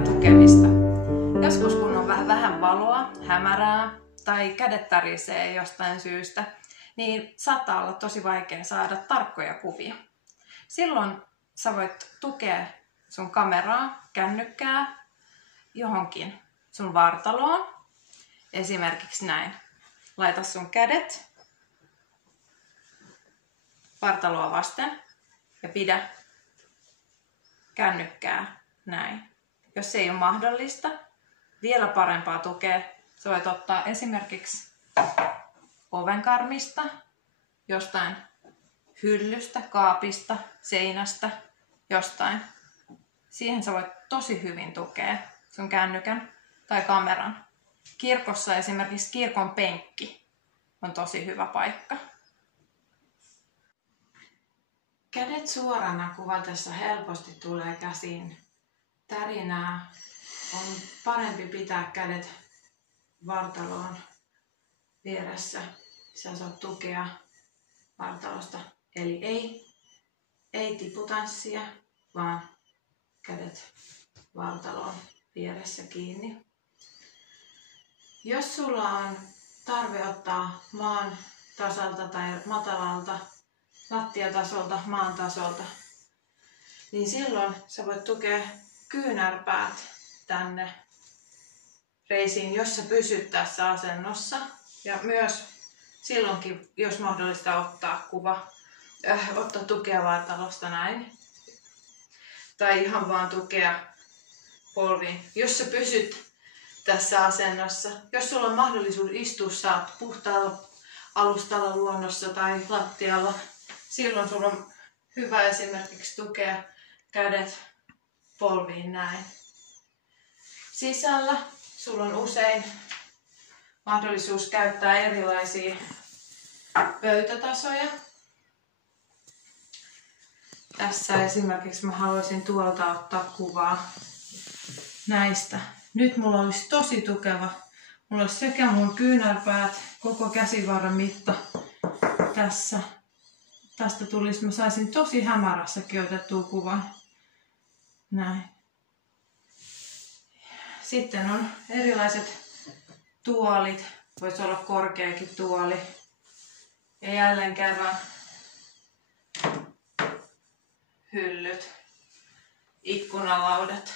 hyvää tukemista. Joskus kun on vähän valoa, hämärää tai kädet tärisee jostain syystä, niin saattaa olla tosi vaikea saada tarkkoja kuvia. Silloin sä voit tukea sun kameraa, kännykkää johonkin sun vartaloon. Esimerkiksi näin. Laita sun kädet vartaloa vasten ja pidä kännykkää näin. Jos se ei ole mahdollista, vielä parempaa tukea, sä voit ottaa esimerkiksi ovenkarmista, jostain hyllystä, kaapista, seinästä, jostain. Siihen sä voit tosi hyvin tukea sun kännykän tai kameran. Kirkossa esimerkiksi kirkon penkki on tosi hyvä paikka. Kädet suorana kuvatessa helposti tulee käsiin tärinää. On parempi pitää kädet vartaloon vieressä. Sä saat tukea vartalosta. Eli ei tiputanssia, vaan kädet vartaloon vieressä kiinni. Jos sulla on tarve ottaa maan tasalta tai matalalta, lattiatasolta, maan tasolta, niin silloin sä voit tukea kyynärpäät tänne reisiin, jos sä pysyt tässä asennossa. Ja myös silloinkin, jos mahdollista, ottaa tukea vartalosta näin. Tai ihan vaan tukea polviin, jos sä pysyt tässä asennossa. Jos sulla on mahdollisuus istua, saat puhtaalla alustalla luonnossa tai lattialla. Silloin sulla on hyvä esimerkiksi tukea kädet polviin näin. Sisällä sulla on usein mahdollisuus käyttää erilaisia pöytätasoja. Tässä esimerkiksi mä haluaisin tuolta ottaa kuvaa näistä. Nyt mulla olisi tosi tukeva. Mulla olisi sekä mun kyynärpäät, koko käsivarren mitta tässä. Tästä tulisi, mä saisin tosi hämärässäkin otettua kuvan. Näin. Sitten on erilaiset tuolit. Voisi olla korkeakin tuoli. Ja jälleen kerran hyllyt, ikkunalaudat.